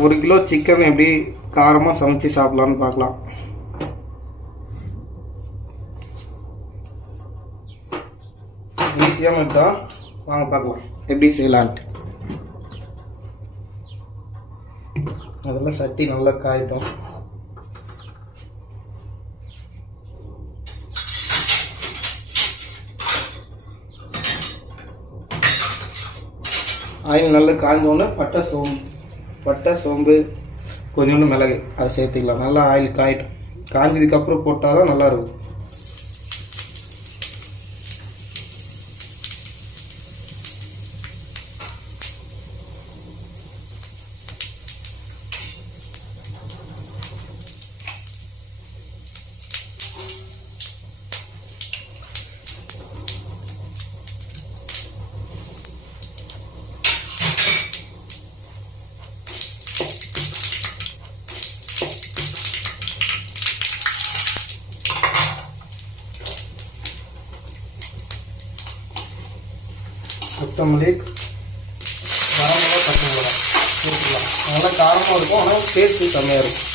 1 kilo chicken எப்படி காரமாக சமைச்சு சாப்பிட்லான்னு பார்க்கலாம். ஈஸியாக மட்டும் வாங்க பார்க்கலாம் எப்படி செய்யலான்ட்டு. அதெல்லாம் சட்டி நல்லா காயிட்டோம். ஆயில் நல்லா காய்ஞ்சோடனே பட்டை சோம்பு கொஞ்சோண்டு மிளகு அதை சேர்த்துக்கலாம். நல்லா ஆயில் காயிட்டும். காய்ஞ்சதுக்கப்புறம் போட்டால் தான் நல்லாயிருக்கும். கொத்தமல்லி, வரமிளகா, பச்சை மிளகா சேர்த்துக்கலாம். நல்லா காரமாக இருக்கும், ஆனால் டேஸ்ட்டு செம்மையாக இருக்கும்.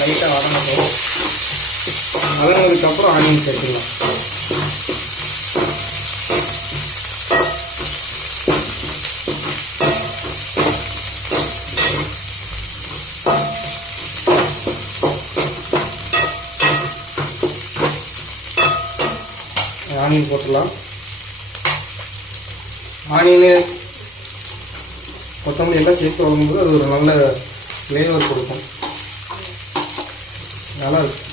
லைட்டாக வதங்கினதுக்கப்புறம் ஆனியன் சேர்த்துக்கலாம். ஆனியன் போட்டுடலாம். ஆனியன் கொத்தமல்லி எல்லாம் சேர்த்து வளரும்போது அது ஒரு நல்ல ஃப்ளேவர் கொடுக்கும். நல்லா இருக்கும்.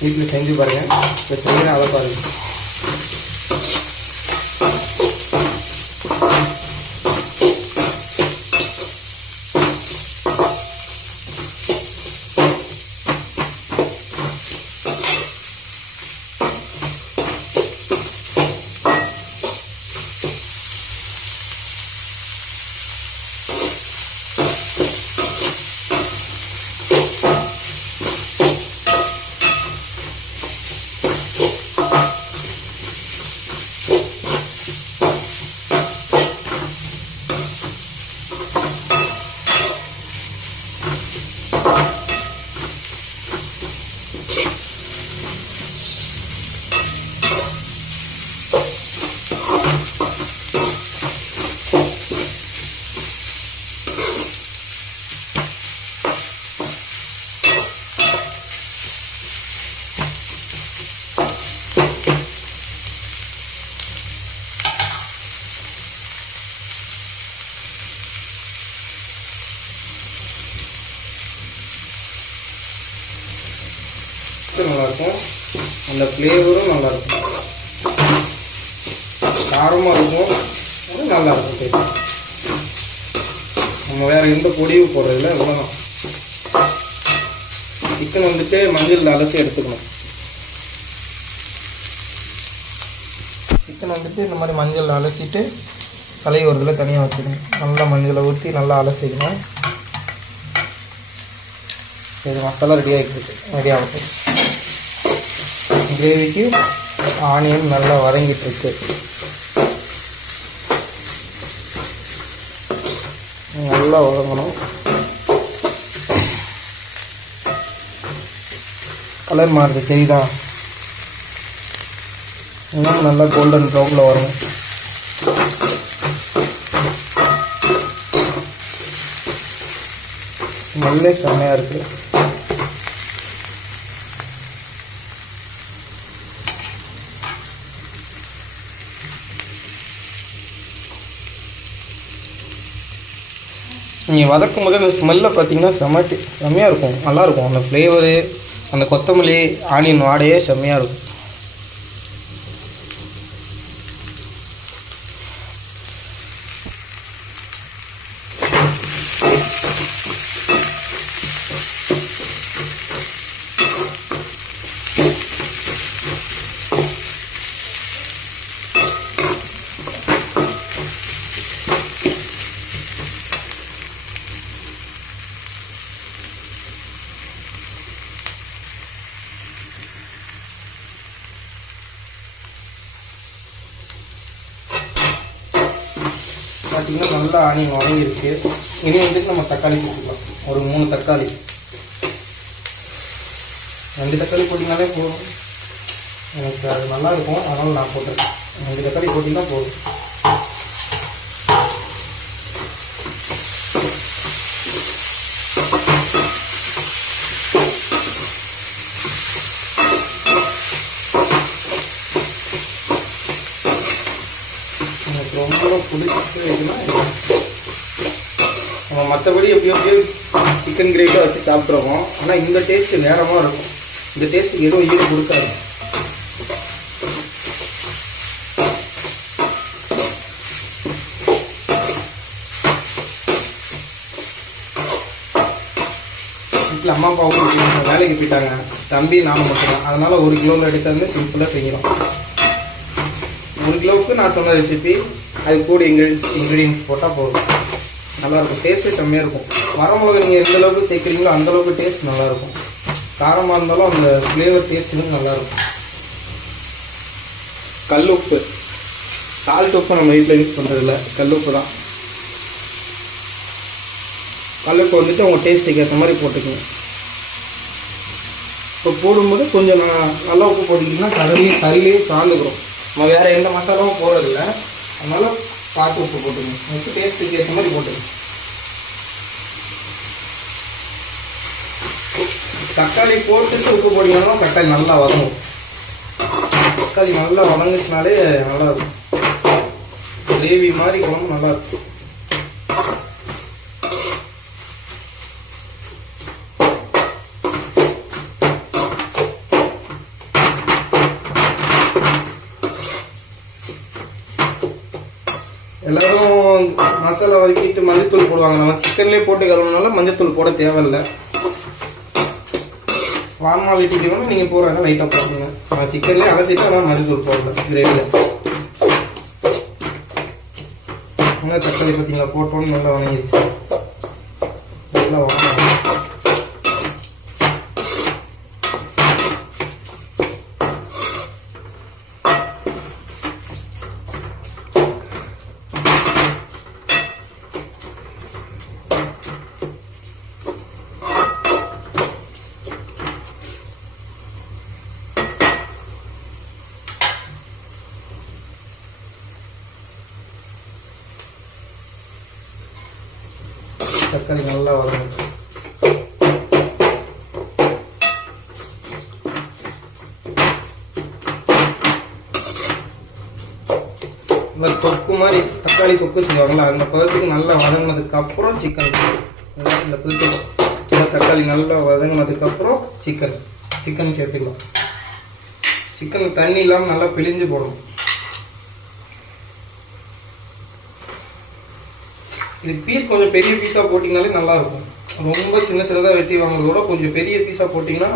வீட்டில் செஞ்சு பாருங்கள். இப்போ செய்கிறேன், அதை பாருங்கள். நல்லாயிருக்கும். அந்த ஃப்ளேவரும் நல்லாயிருக்கும். காரமாக இருக்கும், அது நல்லாயிருக்கும் டேஸ்ட். நம்ம வேறு எந்த பொடியும் போடுறதில்ல. இவ்வளோதான். சிக்கன் வந்துட்டு மஞ்சள் அலசி எடுத்துக்கணும். சிக்கன் வந்துட்டு இந்த மாதிரி மஞ்சள் அலசிட்டு தலையை ஒரு இதில் தனியாக வச்சுக்கணும். நல்லா மஞ்சளை ஊற்றி நல்லா அலசிக்கணும். சரி, மசாலா ரெடி ஆகிட்டு கிரேவிக்கு ஆனியன் நல்லா வதங்கிட்டு இருக்கு. நல்லா வதங்கணும். கலர் மாறுது, சரிதா? இன்னும் நல்லா கோல்டன் ப்ரௌனில் வரும். நல்ல செம்மையாக இருக்குது. நீங்கள் வதக்கும் போது அந்த ஸ்மெல்லை பார்த்தீங்கன்னா செம்மையாக இருக்கும். நல்லாயிருக்கும். அந்த ஃப்ளேவரு, அந்த கொத்தமல்லி ஆனியன் வாடையே செம்மையாக இருக்கும். பார்த்தீங்கன்னா நல்லா ஆனியன் வதங்கிருக்கு. இனி வந்துட்டு நம்ம தக்காளி போட்டுக்கலாம். ஒரு 3 தக்காளி, 2 தக்காளி போட்டிங்கனாலே போதும். எனக்கு அது நல்லாயிருக்கும், அதனால் நான் போட்டுருக்கேன். 2 தக்காளி போட்டிங்கன்னா போதும். எனக்கு ரொம்ப பிடிச்சி வைக்கணும். நம்ம மற்றபடி எப்படியோ சிக்கன் கிரேவியாக வச்சு சாப்பிட்ருவோம். ஆனால் இந்த டேஸ்ட்டு வேறமாக இருக்கும். இந்த டேஸ்ட்டுக்கு எதுவும் ஈடு கொடுக்காது. வீட்டில் அம்மா அப்பாவும் வேலைக்கு போயிட்டாங்க, தம்பி நானும் மட்டும்தான். அதனால் 1 கிலோவில் எடுத்தாந்து சிம்பிளாக செய்கிறோம். 1 கிலோவுக்கு நான் சொன்ன ரெசிபி, அது கூட இன்க்ரீடியன்ஸ் போட்டால் போதும். நல்லாயிருக்கும். டேஸ்ட்டு செம்மையாக இருக்கும். வரமிளகா நீங்கள் எந்த அளவுக்கு சேர்க்குறீங்களோ அந்தளவுக்கு டேஸ்ட் நல்லாயிருக்கும். காரமாக இருந்தாலும் அந்த ஃப்ளேவர் டேஸ்ட்டுன்னு நல்லாயிருக்கும். கல் உப்பு, சால்ட் உப்பு நம்ம வீட்டில் யூஸ் பண்ணுறதில்ல, கல் உப்பு தான். கல் உப்பு வந்துட்டு உங்கள் டேஸ்ட்டுக்கு ஏற்ற மாதிரி போட்டுக்கோங்க. இப்போ போடும்போது கொஞ்சம் நல்லா உப்பு போட்டுக்கிட்டிங்கன்னா கறிலேயே சார்ந்துக்கிறோம். நம்ம வேறு எந்த மசாலாவும் போடுறதில்ல, அதனால் பார்த்து உப்பு போட்டுக்கணும். உப்பு டேஸ்ட்டுக்கு ஏற்ற மாதிரி போட்டுக்கணும். தக்காளி போட்டுட்டு உப்பு போட்டிங்கன்னா தக்காளி நல்லா வதங்கும். தக்காளி நல்லா வதங்குச்சுனாலே நல்லா இருக்கும். கிரேவி மாதிரி குழம்பு நல்லா இருக்கும். எல்லாரும் மசாலா வதக்கிட்டு மஞ்சத்தூள் போடுவாங்க. நம்ம சிக்கன்லேயே போட்டு கழுவுனால மஞ்சத்தூள் போட தேவையில்லை. ஃபார்மாலிட்டிக்கு வேணும் நீங்கள் போடுறாங்க, லைட்டாக போடுங்க. நான் சிக்கன்லேயே அலசிட்டு ஆனால் மஞ்சத்தூள் போடல கிரேவியில். தக்காளி பார்த்தீங்களா, போட்டோன்னு நல்லா வணங்கிடுச்சு. நல்லா வணங்க. தக்காளி நல்லா வதங்கும். இந்த தொக்கு மாதிரி தக்காளி தொக்கு சொல்லுவாங்களா, அந்த பதத்துக்கு நல்லா வதங்கினதுக்கு அப்புறம் சிக்கன். இந்த பதத்துக்கு தக்காளி நல்லா வதங்கினதுக்கு அப்புறம் சிக்கன் சேர்த்துக்கலாம். சிக்கன் தண்ணி இல்லாமல் நல்லா பிழிஞ்சு போடணும். இது பீஸ் கொஞ்சம் பெரிய பீஸாக போட்டிங்கனாலே நல்லாயிருக்கும். ரொம்ப சின்னதாக வெட்டி வாங்குறதோட கொஞ்சம் பெரிய பீஸாக போட்டிங்கன்னா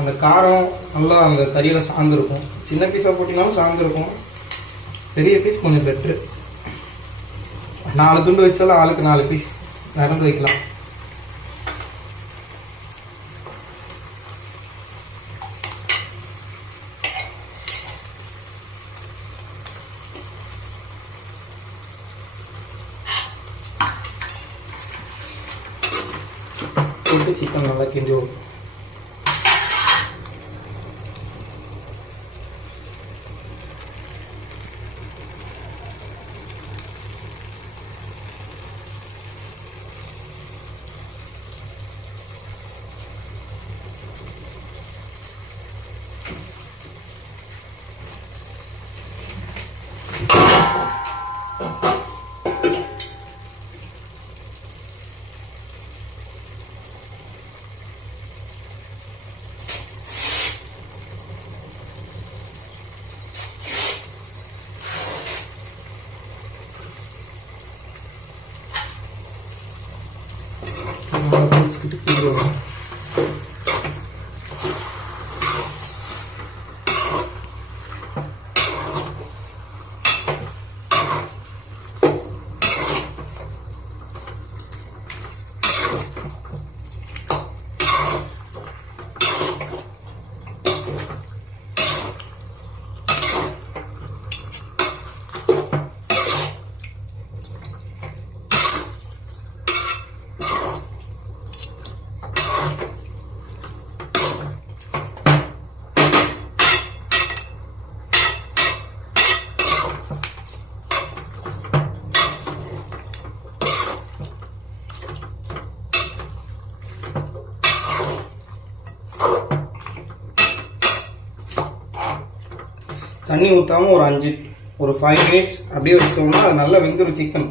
அந்த காரம் நல்லா அந்த கறியில் சார்ந்துருக்கும். சின்ன பீஸாக போட்டிங்கனாலும் சார்ந்துருக்கும். பெரிய பீஸ் கொஞ்சம் பெட்ரு. 4 துண்டு வச்சாலும் ஆளுக்கு 4 பீஸ் நடந்து வைக்கலாம். போட்டு சிக்கன் நல்லா கிண்டி விடும். தண்ணி ஊற்றாமல் ஒரு 5 மினிட்ஸ் அப்படியே வச்சோம்னா அது நல்லா வெந்துடும் சிக்கன்.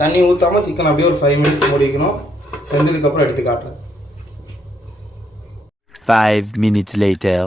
தண்ணி ஊற்றாமல் சிக்கன் அப்படியே ஒரு 5 மினிட்ஸ் மூடிக்கணும். வெந்ததுக்கப்புறம் எடுத்து காட்டுறேன். 5 minutes later.